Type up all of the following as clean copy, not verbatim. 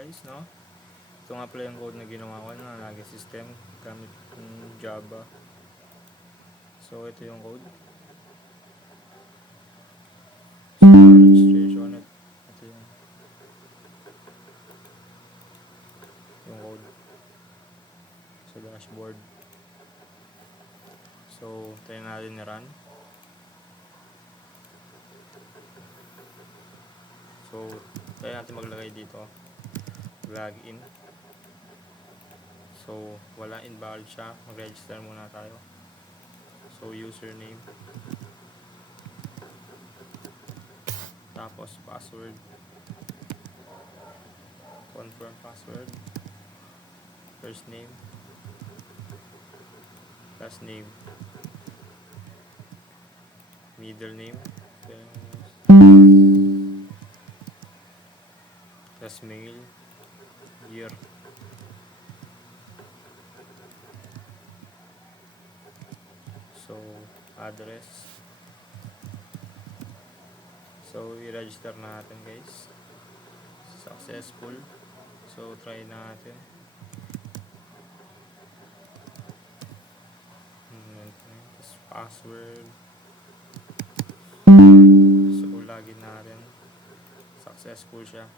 guys, no? Ito nga pala yung code na ginawa ko na lagi system gamit yung Java. So ito yung code. So registration at ito yung code sa dashboard. So tayo natin i-run. So tayo natin maglagay dito login. So wala, invalid siya. Mag-register muna tayo. So username, tapos password, confirm password, first name, last name, middle name, last mail, year, so address. So i-register natin guys, successful. So try natin. Tapos password. So login natin, successful siya.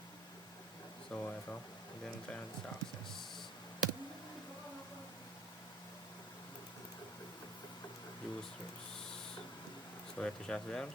So ito, then try natin sa access. Users. So ito siya sir.